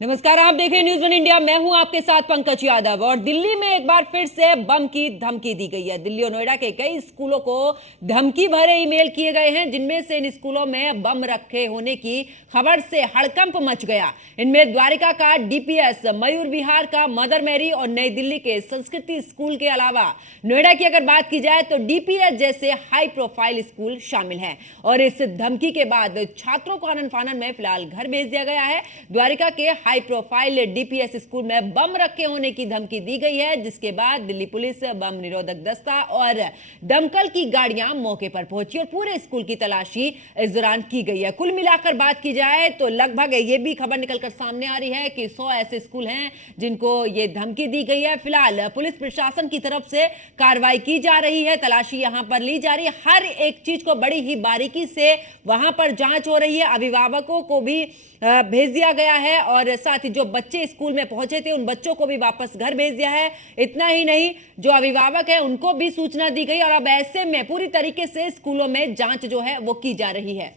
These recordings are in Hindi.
नमस्कार, आप देख रहे हैं न्यूज़ वन इंडिया। मैं हूं आपके साथ पंकज यादव। और दिल्ली में एक बार फिर से बम की धमकी दी गई है। दिल्ली और नोएडा के कई स्कूलों को धमकी भरे ईमेल किए गए हैं, जिनमें से इन स्कूलों में बम रखे होने की खबर से हड़कंप मच गया। इनमें द्वारिका का डीपीएस, मयूर विहार का मदर मैरी और नई दिल्ली के संस्कृति स्कूल के अलावा नोएडा की अगर बात की जाए तो डीपीएस जैसे हाई प्रोफाइल स्कूल शामिल हैं। और इस धमकी के बाद छात्रों को आनन फानन में फिलहाल घर भेज दिया गया है। द्वारिका के हाई प्रोफाइल डीपीएस स्कूल में बम रखे होने की धमकी दी गई है, जिसके बाद दिल्ली पुलिस, बम निरोधक दस्ता और दमकल की गाड़ियां मौके पर पहुंची और पूरे स्कूल की तलाशी इस दौरान की गई है। कुल मिलाकर बात की जाए तो लगभग ये भी खबर निकलकर सामने आ रही है कि 100 ऐसे स्कूल हैं जिनको ये धमकी दी गई है। फिलहाल पुलिस प्रशासन की तरफ से कार्रवाई की जा रही है, तलाशी यहां पर ली जा रही है। हर एक चीज को बड़ी ही बारीकी से वहां पर जांच हो रही है। अभिभावकों को भी भेज दिया गया है और साथ ही जो बच्चे स्कूल में पहुंचे थे उन बच्चों को भी वापस घर भेज दिया है। इतना ही नहीं, जो अभिभावक है उनको भी सूचना दी गई और अब ऐसे में पूरी तरीके से स्कूलों में जांच जो है वो की जा रही है।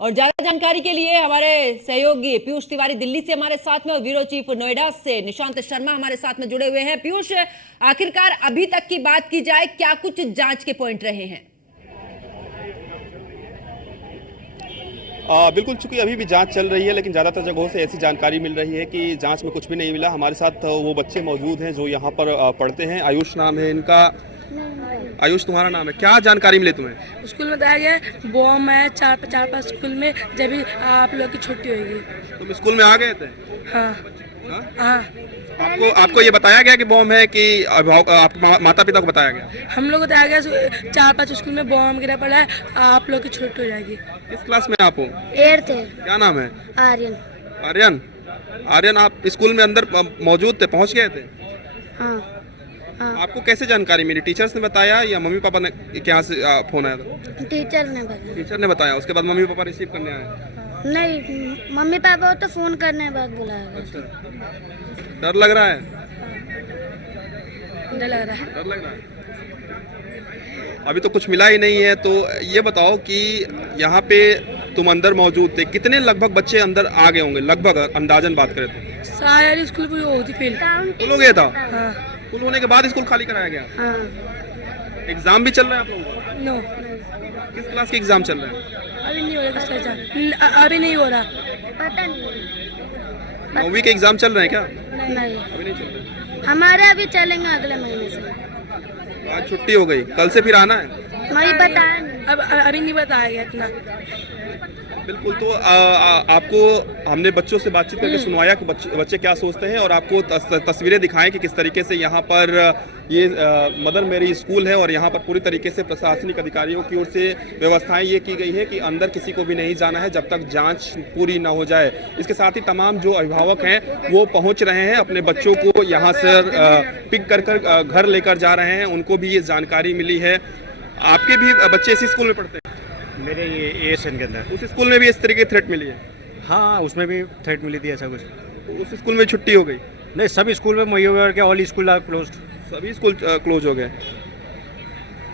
और ज्यादा जानकारी के लिए हमारे सहयोगी पीयूष तिवारी दिल्ली से हमारे साथ में और ब्यूरो चीफ नोएडा से निशांत शर्मा हमारे साथ में जुड़े हुए हैं। पीयूष, आखिरकार अभी तक की बात की जाए, क्या कुछ जांच के पॉइंट रहे हैं? बिल्कुल, चूंकि अभी भी जांच चल रही है, लेकिन ज़्यादातर जगहों से ऐसी जानकारी मिल रही है कि जांच में कुछ भी नहीं मिला। हमारे साथ वो बच्चे मौजूद हैं जो यहाँ पर पढ़ते हैं। आयुष नाम है इनका। आयुष, तुम्हारा नाम है, क्या जानकारी मिले तुम्हें? स्कूल में बताया गया बॉम्ब है चार पांच स्कूल में, जब भी आप लोग की छुट्टी होगी। तुम स्कूल में आ गए थे? हाँ हाँ। आपको ये बताया गया कि बॉम्ब है कि आप माता पिता को बताया गया? हम लोग को बताया गया 4-5 स्कूल में बॉम्ब गिरा पड़ा है, आप लोग की छुट्टी हो जाएगी। किस क्लास में आप हो? 8th। क्या नाम है? आर्यन। आर्यन, आर्यन, आप स्कूल में अंदर मौजूद थे, पहुँच गए थे? हाँ हाँ। आपको कैसे जानकारी मिली? टीचर्स ने बताया या मम्मी पापा ने के यहाँ से फोन आया था? टीचर ने बताया। टीचर ने बताया, उसके बाद मम्मी पापा रिसीव करने आए? नहीं, मम्मी पापा तो फोन करने के बाद बुलाया गया। अच्छा, डर लग रहा है? डर लग रहा है। डर लग रहा है। अभी तो कुछ मिला ही नहीं है, तो ये बताओ कि यहाँ पे तुम अंदर मौजूद थे, कितने लगभग बच्चे अंदर आ गए होंगे? लगभग अंदाजन बात करें तो सारी स्कूल पूरी होती फेल। फुल हो गया था? हाँ फुल होने के बाद स्कूल खाली कराया गया? हाँ। एग्जाम भी चल रहा है आप लोगों का? नो, किस क्लास के एग्जाम चल रहे हैं? अभी नहीं हो रहा किसका, अभी नहीं हो रहा। पता नहीं। 9वीं के एग्जाम चल रहे हैं क्या? नहीं, अभी नहीं चल रहे। हमारे अभी चलेंगे अगले महीने से। आज छुट्टी हो गई, कल से फिर आना है? मई बताया नहीं। अब अभी नहीं बताया गया इतना। बिल्कुल, तो आपको हमने बच्चों से बातचीत करके सुनवाया कि बच्चे क्या सोचते हैं और आपको तस्वीरें दिखाएं कि किस तरीके से यहाँ पर ये मदर मैरी स्कूल है और यहाँ पर पूरी तरीके से प्रशासनिक अधिकारियों की ओर से व्यवस्थाएं ये की गई है कि अंदर किसी को भी नहीं जाना है जब तक जांच पूरी ना हो जाए। इसके साथ ही तमाम जो अभिभावक हैं वो पहुँच रहे हैं, अपने बच्चों को यहाँ से पिक कर घर लेकर जा रहे हैं, उनको भी ये जानकारी मिली है। आपके भी बच्चे इसी स्कूल में पढ़ते हैं? मेरे ये ASN के अंदर। उस स्कूल में भी इस तरीके की थ्रेट मिली है? हाँ, उसमें भी थ्रेट मिली थी ऐसा कुछ। तो उस स्कूल में छुट्टी हो गई? नहीं, सभी स्कूल में मयूर के ऑल स्कूल आर क्लोज। सभी स्कूल क्लोज हो गए।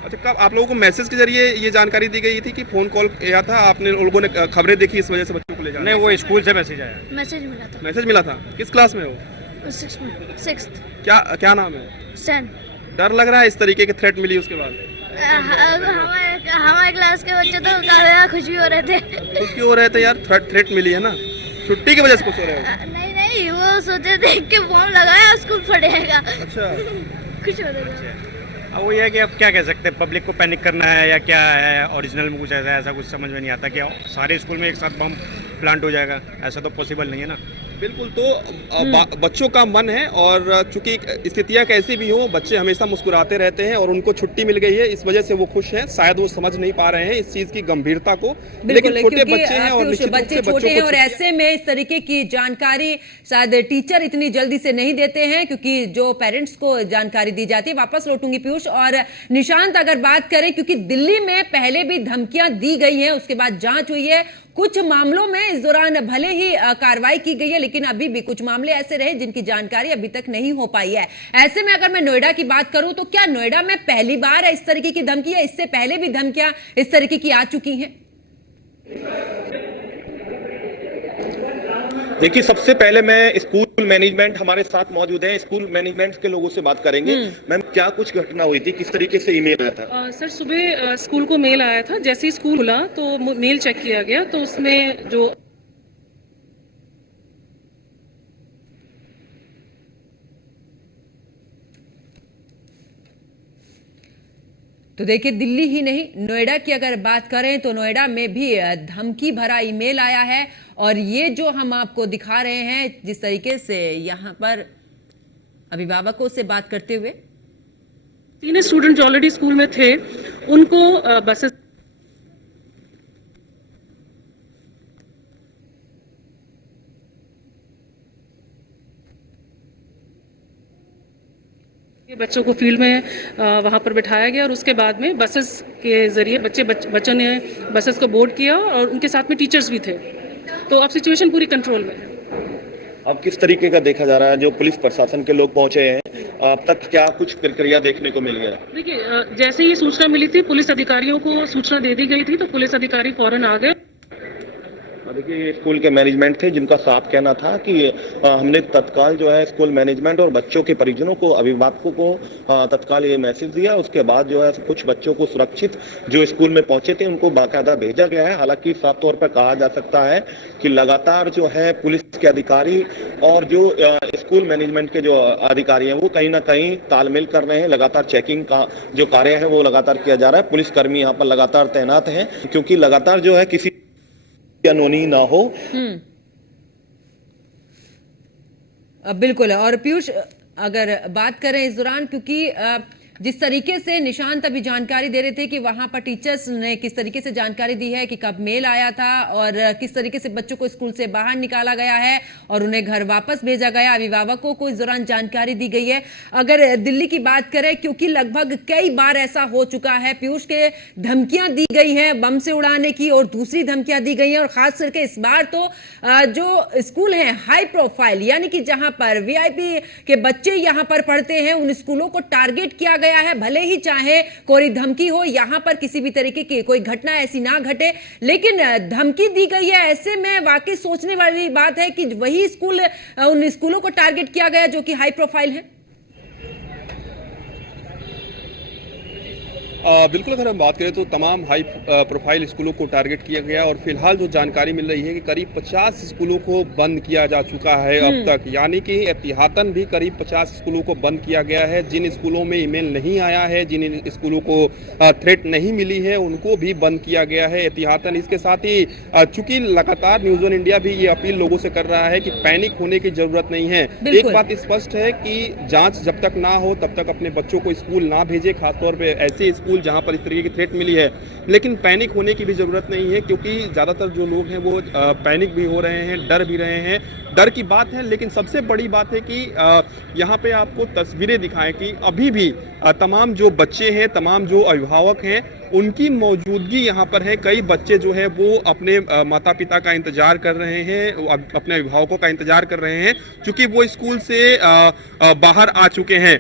अच्छा, कब आप लोगों को मैसेज के जरिए ये जानकारी दी गई थी कि फोन कॉल किया था आपने, लोगों ने खबरें देखी इस वजह से बच्चों को ले जाना? नहीं, वो स्कूल से मैसेज आया। मैसेज मिला था। मैसेज मिला था? किस क्लास में हो? 6th। क्या नाम है? सेन। डर लग रहा है इस तरीके की थ्रेट मिली उसके बाद? हमारे क्लास के बच्चे तो काफी खुश भी हो रहे थे। खुश क्यों हो रहे थे यार? थ्रेट मिली है ना, छुट्टी की वजह से खुश हो रहे हो? नहीं, वो सोचे थे कि बॉम्ब लगाया स्कूल फटेगा। अच्छा, खुश हो रहे थे। अब वो ये है कि अब क्या कह सकते हैं, पब्लिक को पैनिक करना है या क्या है? ओरिजिनल में कुछ ऐसा कुछ समझ में नहीं आता कि सारे स्कूल में एक साथ बम प्लांट हो जाएगा, ऐसा तो पॉसिबल नहीं है ना। बिल्कुल, तो बच्चों का मन है और चूंकि स्थितियां कैसी भी हो, बच्चे हमेशा मुस्कुराते रहते हैं और उनको छुट्टी मिल गई है, इस वजह से वो खुश हैं। शायद वो समझ नहीं पा रहे हैं इस चीज की गंभीरता को, लेकिन छोटे बच्चे हैं और निश्चित रूप से छोटे हैं और ऐसे में इस तरीके की जानकारी शायद टीचर इतनी जल्दी से नहीं देते हैं, क्योंकि जो पेरेंट्स को जानकारी दी जाती है। वापस लौटूंगी पीयूष और निशांत, अगर बात करें, क्योंकि दिल्ली में पहले भी धमकियां दी गई हैं, उसके बाद जांच हुई है, कुछ मामलों में इस दौरान भले ही कार्रवाई की गई है, लेकिन अभी भी कुछ मामले ऐसे रहे जिनकी जानकारी अभी तक नहीं हो पाई है। ऐसे में अगर मैं नोएडा की बात करूं तो क्या नोएडा में पहली बार है इस तरीके की धमकी है? इससे पहले भी धमकियां इस तरीके की आ चुकी हैं? देखिए, सबसे पहले मैं स्कूल मैनेजमेंट, हमारे साथ मौजूद हैं, स्कूल मैनेजमेंट के लोगों से बात करेंगे। मैम, क्या कुछ घटना हुई थी, किस तरीके से ईमेल आया था? सर सुबह स्कूल को मेल आया था। जैसे ही स्कूल खुला तो मेल चेक किया गया तो उसमें जो तो देखिए, दिल्ली ही नहीं, नोएडा की अगर बात करें तो नोएडा में भी धमकी भरा ईमेल आया है। और ये जो हम आपको दिखा रहे हैं, जिस तरीके से यहाँ पर अभिभावकों से बात करते हुए, 3 स्टूडेंट जो ऑलरेडी स्कूल में थे उनको बसेस बच्चों को फील्ड में वहाँ पर बिठाया गया और उसके बाद में बसेस के जरिए बच्चों ने बसेस को बोर्ड किया और उनके साथ में टीचर्स भी थे। तो अब सिचुएशन पूरी कंट्रोल में है। अब किस तरीके का देखा जा रहा है, जो पुलिस प्रशासन के लोग पहुंचे हैं, अब तक क्या कुछ प्रक्रिया देखने को मिली है? देखिए, जैसे ही सूचना मिली थी, पुलिस अधिकारियों को सूचना दे दी गई थी, तो पुलिस अधिकारी फौरन आ गए। देखिए, ये स्कूल के मैनेजमेंट थे जिनका साफ कहना था कि हमने तत्काल जो है स्कूल मैनेजमेंट और बच्चों के परिजनों को, अभिभावकों को तत्काल ये मैसेज दिया। उसके बाद जो है कुछ बच्चों को सुरक्षित जो स्कूल में पहुंचे थे उनको बाकायदा भेजा गया है। हालांकि साफ तौर पर कहा जा सकता है कि लगातार जो है पुलिस के अधिकारी और जो स्कूल मैनेजमेंट के जो अधिकारी हैं वो कहीं ना कहीं तालमेल कर रहे हैं। लगातार चेकिंग का जो कार्य है वो लगातार किया जा रहा है। पुलिसकर्मी यहाँ पर लगातार तैनात हैं क्योंकि लगातार जो है किसी अनहोनी ना हो। बिल्कुल। और पीयूष, अगर बात करें इस दौरान, क्योंकि जिस तरीके से निशांत अभी जानकारी दे रहे थे कि वहां पर टीचर्स ने किस तरीके से जानकारी दी है कि कब मेल आया था और किस तरीके से बच्चों को स्कूल से बाहर निकाला गया है और उन्हें घर वापस भेजा गया, अभिभावकों को इस दौरान जानकारी दी गई है। अगर दिल्ली की बात करें, क्योंकि लगभग कई बार ऐसा हो चुका है पीयूष, के धमकियां दी गई हैं बम से उड़ाने की और दूसरी धमकियां दी गई हैं, और खास करके इस बार तो जो स्कूल है हाई प्रोफाइल, यानी कि जहां पर वीआईपी के बच्चे यहां पर पढ़ते हैं, उन स्कूलों को टारगेट किया गया है। भले ही चाहे कोई धमकी हो, यहां पर किसी भी तरीके की कोई घटना ऐसी ना घटे, लेकिन धमकी दी गई है। ऐसे में वाकई सोचने वाली बात है कि वही स्कूल, उन स्कूलों को टारगेट किया गया जो कि हाई प्रोफाइल है। बिल्कुल, अगर हम बात करें तो तमाम हाई प्रोफाइल स्कूलों को टारगेट किया गया और फिलहाल जो जानकारी मिल रही है कि करीब 50 स्कूलों को बंद किया जा चुका है अब तक, यानी कि एहतियातन भी करीब 50 स्कूलों को बंद किया गया है। जिन स्कूलों में ईमेल नहीं आया है, जिन स्कूलों को थ्रेट नहीं मिली है, उनको भी बंद किया गया है एहतियातन। इसके साथ ही चूंकि लगातार न्यूज़ ऑन इंडिया भी ये अपील लोगों से कर रहा है कि पैनिक होने की जरूरत नहीं है। एक बात स्पष्ट है कि जाँच जब तक ना हो तब तक अपने बच्चों को स्कूल ना भेजे, खासतौर पर ऐसे स्कूल जहां पर इस तरीके की थ्रेट मिली है। लेकिन पैनिक होने की भी जरूरत नहीं है, क्योंकि ज्यादातर जो लोग हैं वो पैनिक भी हो रहे हैं, डर भी रहे हैं। डर की बात है, लेकिन सबसे बड़ी बात है कि यहाँ पे आपको तस्वीरें दिखाएं कि अभी भी तमाम जो बच्चे हैं, तमाम जो अभिभावक हैं, उनकी मौजूदगी यहाँ पर है। कई बच्चे जो है वो अपने माता पिता का इंतजार कर रहे हैं, अपने अभिभावकों का इंतजार कर रहे हैं, क्योंकि वो स्कूल से बाहर आ चुके हैं।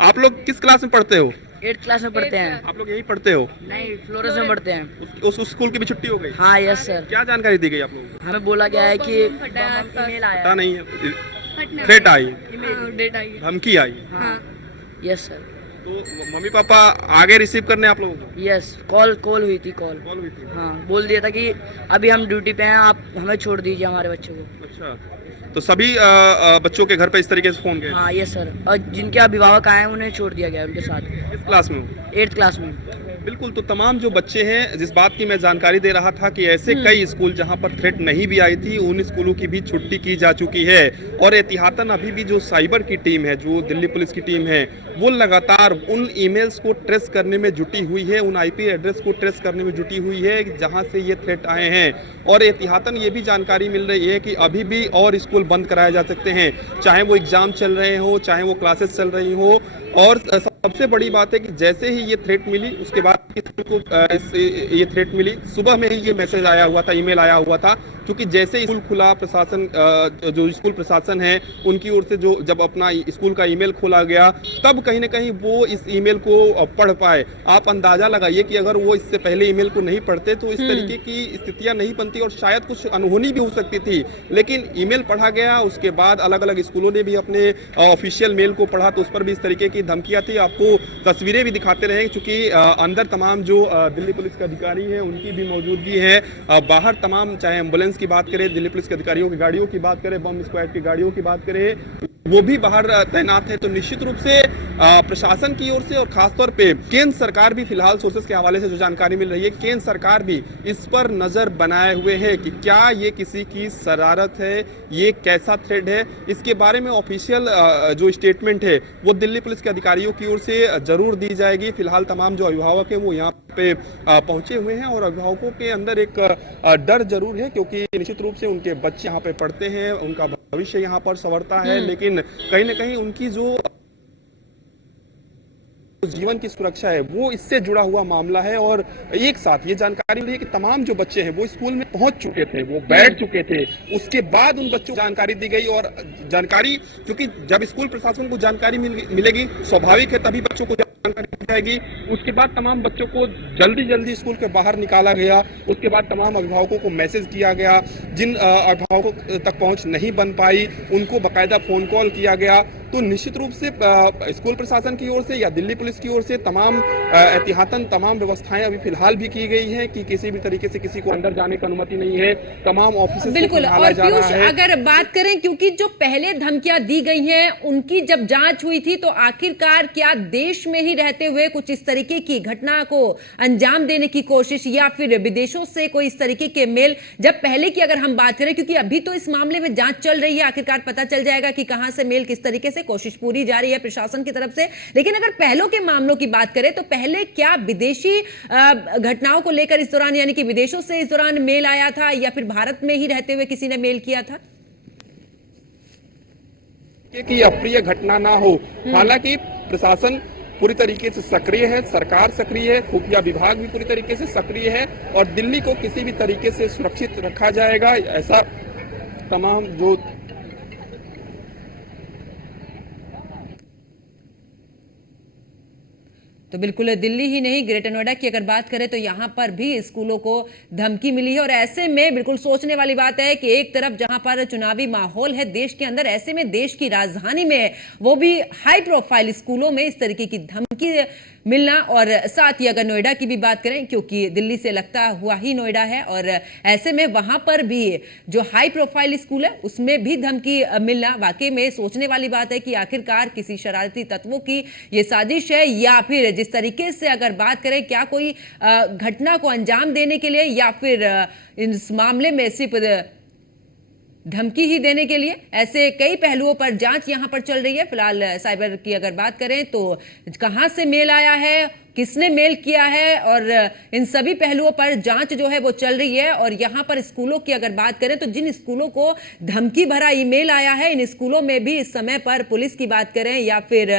आप लोग किस क्लास में पढ़ते हो? 8th क्लास में पढ़ते हैं। आप लोग यही पढ़ते हो? नहीं, फ्लोरेंस में पढ़ते हैं। उस स्कूल की भी छुट्टी हो गई? हाँ, यस सर। क्या जानकारी दी गई आप लोगों को? हमें बोला गया है कि ईमेल आया, पता नहीं है, थ्रेट आई, डेट आई। धमकी आई। हाँ, यस सर। तो मम्मी पापा आगे रिसीव करने आप लोगों को? यस, कॉल हुई थी। कॉल हुई थी? हाँ, बोल दिया था कि अभी हम ड्यूटी पे हैं, आप हमें छोड़ दीजिए हमारे बच्चों को। अच्छा, तो सभी बच्चों के घर पे इस तरीके से फोन गए? हाँ, यस सर। और जिनके अभिभावक आए हैं उन्हें छोड़ दिया गया उनके साथ। किस क्लास में हो? 8th क्लास में। बिल्कुल। तो तमाम जो बच्चे हैं, जिस बात की मैं जानकारी दे रहा था कि ऐसे कई स्कूल जहां पर थ्रेट नहीं भी आई थी, उन स्कूलों की भी छुट्टी की जा चुकी है। और एहतियातन अभी भी जो साइबर की टीम है, जो दिल्ली पुलिस की टीम है, वो लगातार उन ईमेल्स को ट्रेस करने में जुटी हुई है, उन आईपी एड्रेस को ट्रेस करने में जुटी हुई है जहां से ये थ्रेट आए हैं। और एहतियातन ये भी जानकारी मिल रही है कि अभी भी और स्कूल बंद कराए जा सकते हैं, चाहे वो एग्जाम चल रहे हो, चाहे वो क्लासेस चल रही हो। और सबसे बड़ी बात है कि जैसे ही ये थ्रेट मिली उसके बाद ये थ्रेट मिली, सुबह में ही ये मैसेज आया हुआ था, ईमेल आया हुआ था, क्योंकि जैसे ही स्कूल खुला, प्रशासन जो स्कूल प्रशासन है उनकी ओर से जो जब अपना स्कूल का ईमेल खोला गया, तब कहीं ना कहीं वो इस ईमेल को पढ़ पाए। आप अंदाजा लगाइए कि अगर वो इससे पहले ईमेल को नहीं पढ़ते तो इस तरीके की स्थितियां नहीं बनती और शायद कुछ अनहोनी भी हो सकती थी। लेकिन ईमेल पढ़ा गया, उसके बाद अलग अलग स्कूलों ने भी अपने ऑफिशियल मेल को पढ़ा तो उस पर भी इस तरीके की धमकियां थी। आपको तस्वीरें भी दिखाते रहे, क्योंकि अंदर तमाम जो दिल्ली पुलिस के अधिकारी हैं उनकी भी मौजूदगी है। बाहर तमाम, चाहे एम्बुलेंस की बात करें, दिल्ली पुलिस के अधिकारियों की गाड़ियों की बात करें, बम स्क्वाड की गाड़ियों की बात करें, वो भी बाहर तैनात है। तो निश्चित रूप से प्रशासन की ओर से और खासतौर पे केंद्र सरकार भी, फिलहाल सोर्सेस के हवाले से जो जानकारी मिल रही है, केंद्र सरकार भी इस पर नजर बनाए हुए है कि क्या ये किसी की शरारत है, ये कैसा थ्रेड है। इसके बारे में ऑफिशियल जो स्टेटमेंट है वो दिल्ली पुलिस के अधिकारियों की ओर से जरूर दी जाएगी। फिलहाल तमाम जो अभिभावक है वो यहाँ पे पहुंचे हुए हैं और अभिभावकों के अंदर एक डर जरूर है, क्योंकि निश्चित रूप से उनके बच्चे यहाँ पे पढ़ते हैं, उनका भविष्य यहाँ पर संवरता है, लेकिन कहीं ना कहीं उनकी जो जीवन की सुरक्षा है वो इससे जुड़ा हुआ मामला है। और एक साथ ये जानकारी मिली है कि तमाम जो बच्चे हैं वो स्कूल में पहुंच चुके थे, वो बैठ चुके थे, उसके बाद उन बच्चों को जानकारी दी गई। और जानकारी, क्योंकि जब स्कूल प्रशासन को जानकारी मिलेगी, स्वाभाविक है तभी बच्चों को जानकारी दी जाएगी। उसके बाद तमाम बच्चों को जल्दी स्कूल के बाहर निकाला गया। उसके बाद तमाम अभिभावकों को मैसेज किया गया, जिन अभिभावकों तक पहुंच नहीं बन पाई उनको बाकायदा फोन कॉल किया गया। तो निश्चित रूप से स्कूल प्रशासन की ओर से या दिल्ली पुलिस की ओर से तमाम एहतियातन तमाम व्यवस्थाएं अभी फिलहाल भी की गई हैं कि किसी भी तरीके से किसी को अंदर जाने की अनुमति नहीं है। तमाम ऑफिस बिल्कुल। और पीयूष, अगर बात करें, क्योंकि जो पहले धमकियां दी गई हैं उनकी जब जांच हुई थी तो आखिरकार क्या देश में ही रहते हुए कुछ इस तरीके की घटना को अंजाम देने की कोशिश या फिर विदेशों से कोई इस तरीके के मेल, जब पहले की अगर हम बात करें, क्योंकि अभी तो इस मामले में जांच चल रही है, आखिरकार पता चल जाएगा कि कहां से मेल, किस तरीके से, कोशिश पूरी जारी है प्रशासन की तरफ से। लेकिन अगर पहलों के मामलों की बात करें तो पहले क्या विदेशी घटनाओं को लेकर इस दौरान, यानी कि विदेशों से इस दौरान मेल आया था या फिर भारत में ही रहते हुए किसी ने मेल किया था कि अप्रिय घटना ना हो? हालांकि प्रशासन पूरी तरीके से सक्रिय है, सरकार सक्रिय है, खुफिया विभाग भी पूरी तरीके से सक्रिय है और दिल्ली को किसी भी तरीके से सुरक्षित रखा जाएगा, ऐसा तमाम जो तो बिल्कुल दिल्ली ही नहीं, ग्रेटर नोएडा की अगर बात करें तो यहां पर भी स्कूलों को धमकी मिली है। और ऐसे में बिल्कुल सोचने वाली बात है कि एक तरफ जहां पर चुनावी माहौल है देश के अंदर, ऐसे में देश की राजधानी में वो भी हाई प्रोफाइल स्कूलों में इस तरीके की धमकी मिलना, और साथ ही अगर नोएडा की भी बात करें, क्योंकि दिल्ली से लगता हुआ ही नोएडा है, और ऐसे में वहां पर भी जो हाई प्रोफाइल स्कूल है उसमें भी धमकी मिलना वाकई में सोचने वाली बात है कि आखिरकार किसी शरारती तत्वों की ये साजिश है या फिर जिस तरीके से अगर बात करें क्या कोई घटना को अंजाम देने के लिए या फिर इस मामले में सिर्फ धमकी ही देने के लिए। ऐसे कई पहलुओं पर जांच यहां पर चल रही है। फिलहाल साइबर की अगर बात करें तो कहां से मेल आया है, किसने मेल किया है, और इन सभी पहलुओं पर जांच जो है वो चल रही है। और यहां पर स्कूलों की अगर बात करें तो जिन स्कूलों को धमकी भरा ईमेल आया है, इन स्कूलों में भी इस समय पर पुलिस की बात करें या फिर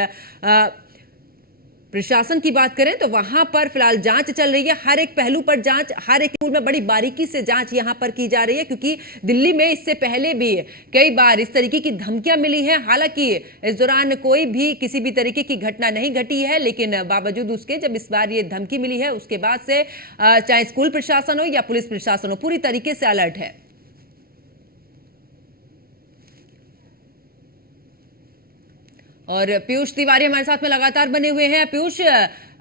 प्रशासन की बात करें तो वहां पर फिलहाल जांच चल रही है। हर एक पहलू पर जांच, हर एक स्कूल में बड़ी बारीकी से जांच यहां पर की जा रही है, क्योंकि दिल्ली में इससे पहले भी कई बार इस तरीके की धमकियां मिली हैं। हालांकि इस दौरान कोई भी किसी भी तरीके की घटना नहीं घटी है, लेकिन बावजूद उसके जब इस बार ये धमकी मिली है उसके बाद से चाहे स्कूल प्रशासन हो या पुलिस प्रशासन हो, पूरी तरीके से अलर्ट है। और पीयूष तिवारी हमारे साथ में लगातार बने हुए हैं। पीयूष,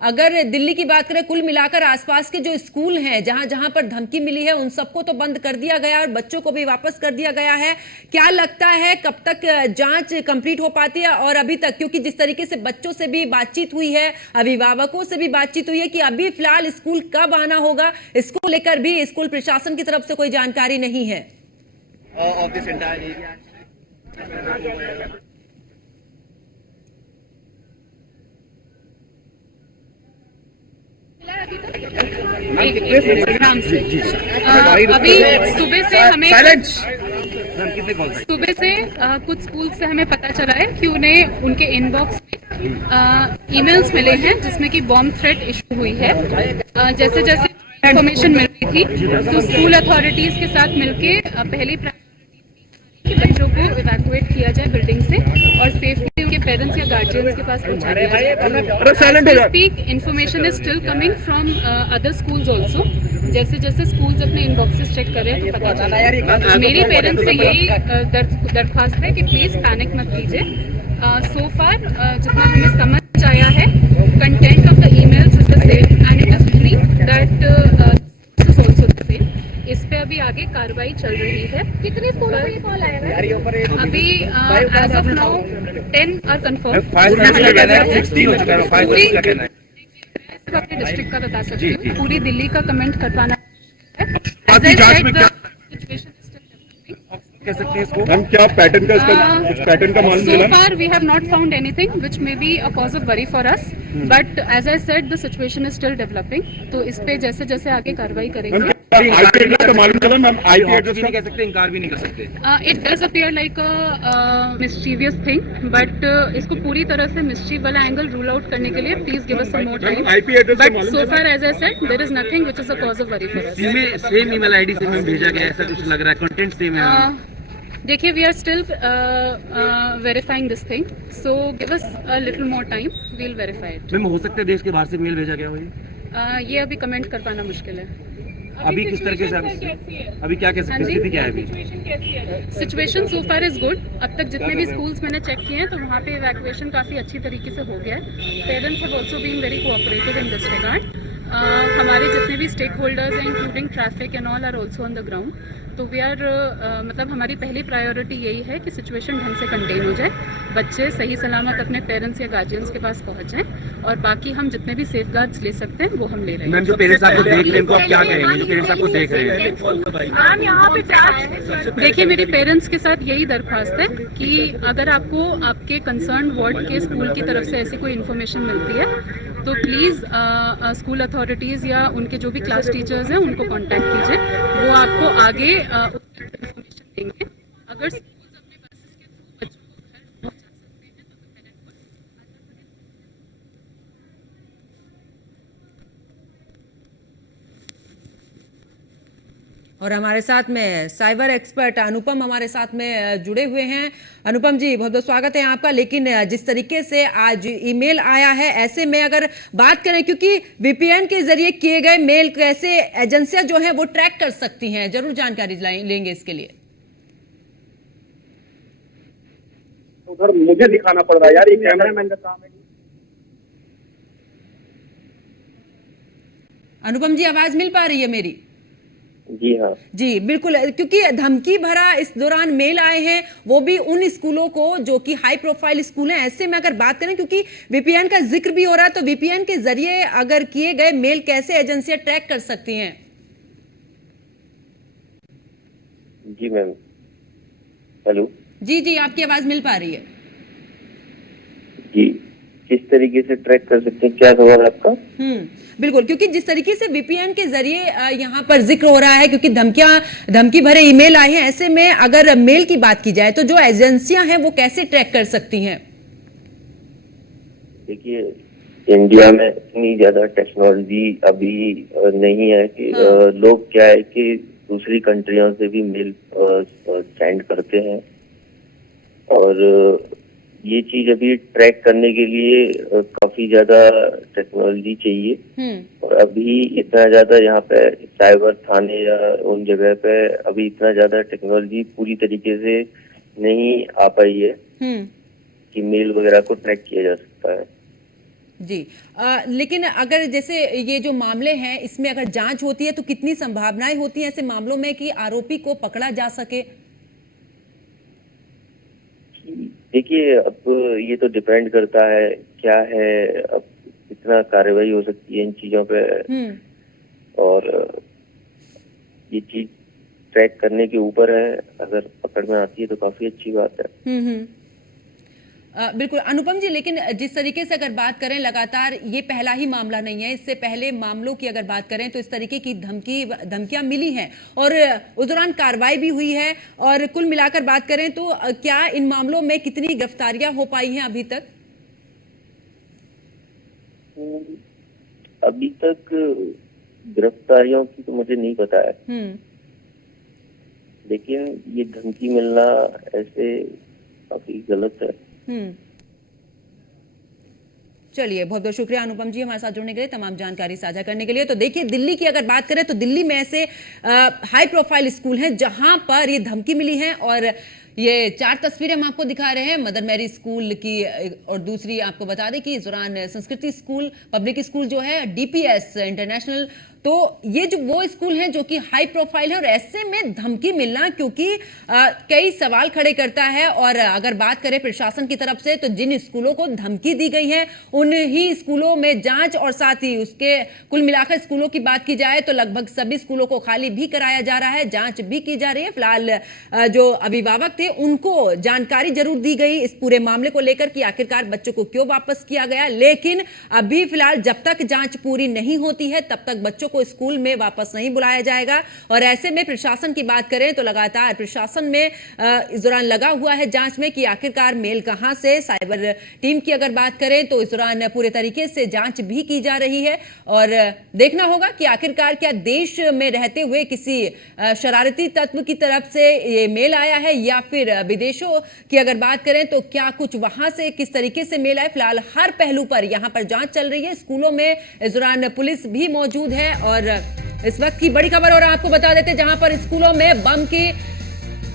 अगर दिल्ली की बात करें, कुल मिलाकर आसपास के जो स्कूल हैं जहां जहां पर धमकी मिली है उन सबको तो बंद कर दिया गया और बच्चों को भी वापस कर दिया गया है। क्या लगता है कब तक जांच कंप्लीट हो पाती है? और अभी तक, क्योंकि जिस तरीके से बच्चों से भी बातचीत हुई है, अभिभावकों से भी बातचीत हुई है, कि अभी फिलहाल स्कूल कब आना होगा, इसको लेकर भी स्कूल प्रशासन की तरफ से कोई जानकारी नहीं है। अभी सुबह से हमें सुबह से कुछ स्कूल से हमें पता चला है कि उन्हें उनके इनबॉक्स में ईमेल्स मिले हैं जिसमें कि बॉम्ब थ्रेट इशू हुई है। जैसे जैसे इंफॉर्मेशन मिल रही थी तो स्कूल अथॉरिटीज़ के साथ मिलके पहली कि बच्चों को इवैक्यूएट किया जाए बिल्डिंग से और सेफली उनके पेरेंट्स या गार्जियंस के पास पहुंचा दिया जाए। Speak information is still coming from other schools also. जैसे जैसे स्कूल्स अपने इनबॉक्सेस चेक कर रहे हैं तो पता चला। मेरी पेरेंट्स से यही दरख्वास्त है कि प्लीज़ पैनिक मत कीजिए। सो फार जितना हमें समझ आया है content of the emails is the same and it is proving that is also the same. इस पे अभी आगे कार्रवाई चल रही है। कितने स्कूलों में ये कॉल आया है? अभी as of now 10 are confirm. अपने डिस्ट्रिक्ट का बता सकती हूँ, पूरी दिल्ली का कमेंट कर पाना कह सकते हैं इसको हम क्या पैटर्न का इसका कुछ पैटर्न का मालूम so far we have not found anything which may be a cause of worry for us but as I said the situation is still developing तो इस पे जैसे जैसे आगे कार्रवाई करेंगे। आईपी एड्रेस का मालूम चला मैम? आईपी एड्रेस नहीं कह सकते, इनकार भी नहीं कर सकते। It does appear like a mischievous thing but इसको पूरी तरह से mischief वाला एंगल रूल आउट करने के लिए please give us some more time IP address का but मालूम so far as I said there is nothing which is a cause of worry for us। Same email ID से हमें भेजा गया ऐसा कुछ लग रहा है, कंटेंट सेम है। देखिए we are still verifying this thing so give us a little more time we will verify it. Ma'am हो सकता है देश के बाहर से मेल भेजा गया हो ये? ये अभी कमेंट कर पाना मुश्किल है। अभी किस तरीके से अभी क्या कह सकते हैं, स्थिति क्या है अभी? Situation so far is good. अब तक जितने भी स्कूल्स मैंने चेक किए हैं तो वहाँ पे इवैक्यूएशन काफ़ी अच्छी तरीके से हो गया है। Parents have also been very cooperative in this regard. हमारे जितने भी स्टेक होल्डर्स हैं including traffic and all are also on the ground. तो वी आर मतलब हमारी पहली प्रायोरिटी यही है कि सिचुएशन ढंग से कंटेन हो जाए, बच्चे सही सलामत अपने पेरेंट्स या गार्जियंस के पास पहुंच जाएं और बाकी हम जितने भी सेफ गार्ड्स ले सकते हैं वो हम ले रहे हैं। मैम जो पेरेंट्स आपको देख रहे हैं उनको आप क्या कहेंगे? जो पेरेंट्स आपको देख रहे हैं देखिए मेरी पेरेंट्स के साथ यही दरख्वास्त है कि अगर आपको आपके कंसर्न वार्ड के स्कूल की तरफ से ऐसी कोई इन्फॉर्मेशन मिलती है तो प्लीज़ स्कूल अथॉरिटीज़ या उनके जो भी क्लास टीचर्स हैं उनको कांटेक्ट कीजिए, वो आपको आगे इन्फॉर्मेशन देंगे। अगर स्कूल्स अपने बसेस के थ्रू बच्चों को घर पहुंचा सकते हैं तो और हमारे साथ में साइबर एक्सपर्ट अनुपम हमारे साथ में जुड़े हुए हैं। अनुपम जी बहुत बहुत स्वागत है आपका। लेकिन जिस तरीके से आज ईमेल आया है ऐसे में अगर बात करें क्योंकि वीपीएन के जरिए किए गए मेल कैसे एजेंसियां जो हैं वो ट्रैक कर सकती हैं, जरूर जानकारी लेंगे इसके लिए। उधर मुझे दिखाना पड़ रहा है यार, ये कैमरामैन का काम है। अनुपम जी आवाज मिल पा रही है मेरी? जी हाँ जी बिल्कुल, क्योंकि धमकी भरा इस दौरान मेल आए हैं वो भी उन स्कूलों को जो कि हाई प्रोफाइल स्कूल हैं। ऐसे में अगर बात करें क्योंकि वीपीएन का जिक्र भी हो रहा है तो वीपीएन के जरिए अगर किए गए मेल कैसे एजेंसियां ट्रैक कर सकती हैं? जी मैम, हेलो जी जी आपकी आवाज मिल पा रही है? जी, किस तरीके से ट्रैक कर सकते हैं, क्या सवाल आपका? बिल्कुल, क्योंकि जिस तरीके से वीपीएन के जरिए यहाँ पर जिक्र हो रहा है क्योंकि धमकी भरे ईमेल आए हैं, ऐसे में अगर मेल की बात की जाए तो जो एजेंसियां हैं वो कैसे ट्रैक कर सकती हैं? देखिए इंडिया में इतनी ज्यादा टेक्नोलॉजी अभी नहीं है कि लोग क्या है कि दूसरी कंट्रियों से भी मेल सेंड करते हैं और ये चीज अभी ट्रैक करने के लिए काफी ज्यादा टेक्नोलॉजी चाहिए और अभी इतना ज्यादा यहाँ पे साइबर थाने या उन जगह पे अभी इतना ज्यादा टेक्नोलॉजी पूरी तरीके से नहीं आ पाई है कि मेल वगैरह को ट्रैक किया जा सकता है। जी लेकिन अगर जैसे ये जो मामले हैं इसमें अगर जांच होती है तो कितनी संभावनाएं होती हैं ऐसे मामलों में कि आरोपी को पकड़ा जा सके? देखिए अब ये तो डिपेंड करता है क्या है, अब कितना कार्रवाई हो सकती है इन चीजों पे और ये चीज ट्रैक करने के ऊपर है। अगर पकड़ में आती है तो काफी अच्छी बात है। बिल्कुल अनुपम जी, लेकिन जिस तरीके से अगर बात करें, लगातार ये पहला ही मामला नहीं है, इससे पहले मामलों की अगर बात करें तो इस तरीके की धमकियां मिली हैं और उस दौरान कार्रवाई भी हुई है। और कुल मिलाकर बात करें तो क्या इन मामलों में कितनी गिरफ्तारियां हो पाई हैं अभी तक? अभी तक गिरफ्तारियों की तो मुझे नहीं पता है, लेकिन ये धमकी मिलना ऐसे काफी गलत है। चलिए, बहुत बहुत शुक्रिया अनुपम जी हमारे साथ जुड़ने के लिए, तमाम जानकारी साझा करने के लिए। तो देखिए, दिल्ली की अगर बात करें तो दिल्ली में ऐसे हाई प्रोफाइल स्कूल हैं जहां पर ये धमकी मिली है। और ये 4 तस्वीरें हम आपको दिखा रहे हैं मदर मैरी स्कूल की, और दूसरी आपको बता दें कि इस दौरान संस्कृति स्कूल, पब्लिक स्कूल जो है DPS इंटरनेशनल, तो ये जो वो स्कूल हैं जो कि हाई प्रोफाइल है और ऐसे में धमकी मिलना क्योंकि कई सवाल खड़े करता है। और अगर बात करें प्रशासन की तरफ से तो जिन स्कूलों को धमकी दी गई है उन्हीं स्कूलों में जांच, और साथ ही उसके कुल मिलाकर स्कूलों की बात की जाए तो लगभग सभी स्कूलों को खाली भी कराया जा रहा है, जांच भी की जा रही है। फिलहाल जो अभिभावक थे उनको जानकारी जरूर दी गई इस पूरे मामले को लेकर कि आखिरकार बच्चों को क्यों वापस किया गया, लेकिन अभी फिलहाल जब तक जांच पूरी नहीं होती है तब तक बच्चों को स्कूल में वापस नहीं बुलाया जाएगा। और ऐसे में प्रशासन की बात करें तो लगातार प्रशासन में इस दौरान लगा हुआ है जांच में कि आखिरकार मेल कहां से। साइबर टीम की अगर बात करें तो इस दौरान पूरे तरीके से जांच भी की जा रही है और देखना होगा कि आखिरकार क्या देश में रहते हुए किसी शरारती तत्व की तरफ से ये मेल आया है या फिर विदेशों की अगर बात करें तो क्या कुछ वहां से किस तरीके से मेल आया। फिलहाल हर पहलू पर यहां पर जांच चल रही है। स्कूलों में इस दौरान पुलिस भी मौजूद है। और इस वक्त की बड़ी खबर और आपको बता देते जहां पर स्कूलों में बम की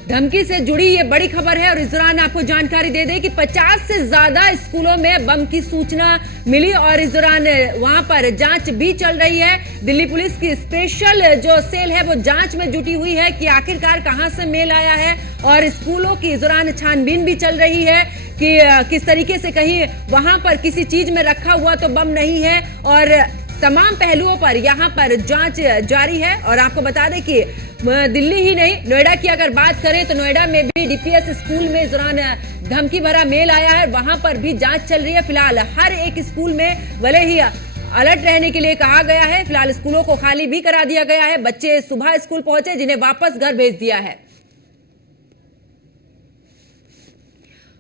धमकी से जुड़ी ये बड़ी खबर है। और इस दौरान आपको जानकारी दे दें कि 50 से ज्यादा स्कूलों में बम की सूचना मिली और इस दौरान वहां पर जांच भी चल रही है। दिल्ली पुलिस की स्पेशल जो सेल है वो जांच में जुटी हुई है कि आखिरकार कहां से मेल आया है। और स्कूलों की इस दौरान छानबीन भी चल रही है कि किस तरीके से कहीं वहां पर किसी चीज में रखा हुआ तो बम नहीं है। और तमाम पहलुओं पर यहां पर जांच जारी है। और आपको बता दें कि दिल्ली ही नहीं, नोएडा की अगर बात करें तो नोएडा में भी DPS स्कूल में इस दौरान धमकी भरा मेल आया है, वहां पर भी जांच चल रही है। फिलहाल हर एक स्कूल में भले ही अलर्ट रहने के लिए कहा गया है, फिलहाल स्कूलों को खाली भी करा दिया गया है। बच्चे सुबह स्कूल पहुंचे जिन्हें वापस घर भेज दिया है।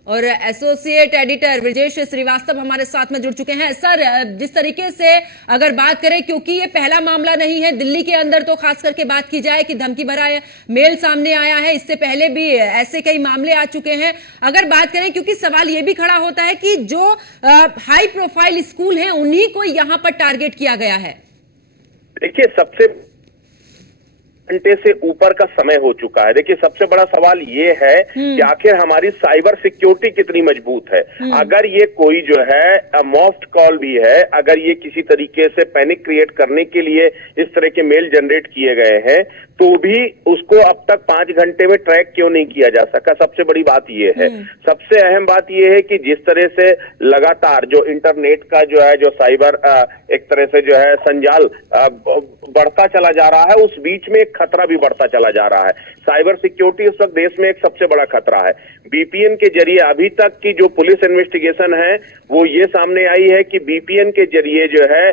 और एसोसिएट एडिटर ब्रजेश श्रीवास्तव हमारे साथ में जुड़ चुके हैं। सर, जिस तरीके से अगर बात करें, क्योंकि ये पहला मामला नहीं है दिल्ली के अंदर, तो खास करके बात की जाए कि धमकी भरा मेल सामने आया है, इससे पहले भी ऐसे कई मामले आ चुके हैं। अगर बात करें, क्योंकि सवाल ये भी खड़ा होता है कि जो हाई प्रोफाइल स्कूल हैं उन्हीं को यहां पर टारगेट किया गया है। देखिए, सबसे घंटे से ऊपर का समय हो चुका है। देखिए, सबसे बड़ा सवाल ये है कि आखिर हमारी साइबर सिक्योरिटी कितनी मजबूत है। अगर ये कोई जो है मॉफ्ड कॉल भी है, अगर ये किसी तरीके से पैनिक क्रिएट करने के लिए इस तरह के मेल जनरेट किए गए हैं, तो भी उसको अब तक 5 घंटे में ट्रैक क्यों नहीं किया जा सका। सबसे बड़ी बात ये है। सबसे अहम बात ये है कि जिस तरह से लगातार जो इंटरनेट का जो है, जो साइबर एक तरह से जो है संजाल बढ़ता चला जा रहा है, उस बीच में एक खतरा भी बढ़ता चला जा रहा है। साइबर सिक्योरिटी इस वक्त देश में एक सबसे बड़ा खतरा है। बीपीएन के जरिए अभी तक की जो पुलिस इन्वेस्टिगेशन है वो ये सामने आई है कि बीपीएन के जरिए जो है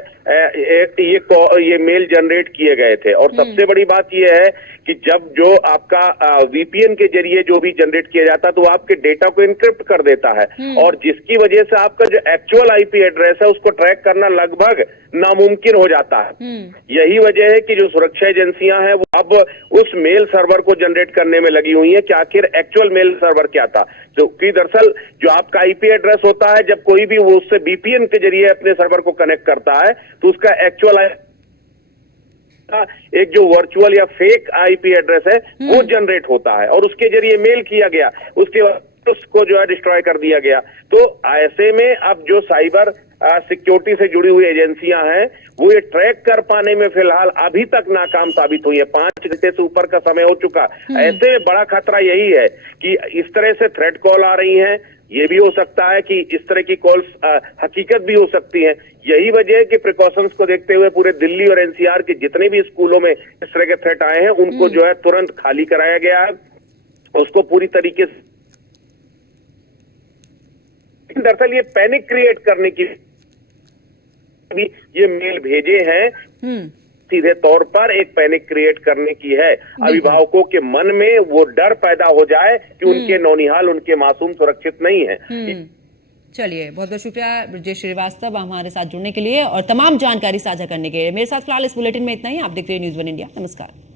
ये मेल जनरेट किए गए थे। और सबसे बड़ी बात ये है कि जब जो आपका वीपीएन के जरिए जो भी जनरेट किया जाता है तो वो आपके डेटा को इनक्रिप्ट कर देता है, और जिसकी वजह से आपका जो एक्चुअल आईपी एड्रेस है उसको ट्रैक करना लगभग नामुमकिन हो जाता है। यही वजह है कि जो सुरक्षा एजेंसियां हैं वो अब उस मेल सर्वर को जनरेट करने में लगी हुई है कि आखिर एक्चुअल मेल सर्वर क्या था। तो कि दरअसल जो आपका आईपी एड्रेस होता है, जब कोई भी वो उससे बीपीएन के जरिए अपने सर्वर को कनेक्ट करता है तो उसका एक्चुअल एक जो वर्चुअल या फेक आईपी एड्रेस है वो जनरेट होता है और उसके जरिए मेल किया गया, उसके बाद उसको जो है डिस्ट्रॉय कर दिया गया। तो ऐसे में अब जो साइबर सिक्योरिटी से जुड़ी हुई एजेंसियां हैं वो ये ट्रैक कर पाने में फिलहाल अभी तक नाकाम साबित हुई है। 5 घंटे से ऊपर का समय हो चुका। ऐसे में बड़ा खतरा यही है कि इस तरह से थ्रेट कॉल आ रही हैं, ये भी हो सकता है कि इस तरह की कॉल्स हकीकत भी हो सकती हैं। यही वजह है कि प्रिकॉशंस को देखते हुए पूरे दिल्ली और एनसीआर के जितने भी स्कूलों में इस तरह के थ्रेट आए हैं उनको जो है तुरंत खाली कराया गया है, उसको पूरी तरीके से दरअसल ये पैनिक क्रिएट करने की भी ये मेल भेजे हैं, सीधे तौर पर एक पैनिक क्रिएट करने की है। अभिभावकों के मन में वो डर पैदा हो जाए कि उनके नौनिहाल, उनके मासूम सुरक्षित नहीं है। चलिए, बहुत बहुत शुक्रिया ब्रजेश श्रीवास्तव हमारे साथ जुड़ने के लिए और तमाम जानकारी साझा करने के लिए। मेरे साथ फिलहाल इस बुलेटिन में इतना ही। आप देख रहे हैं न्यूज़ 1 इंडिया। नमस्कार।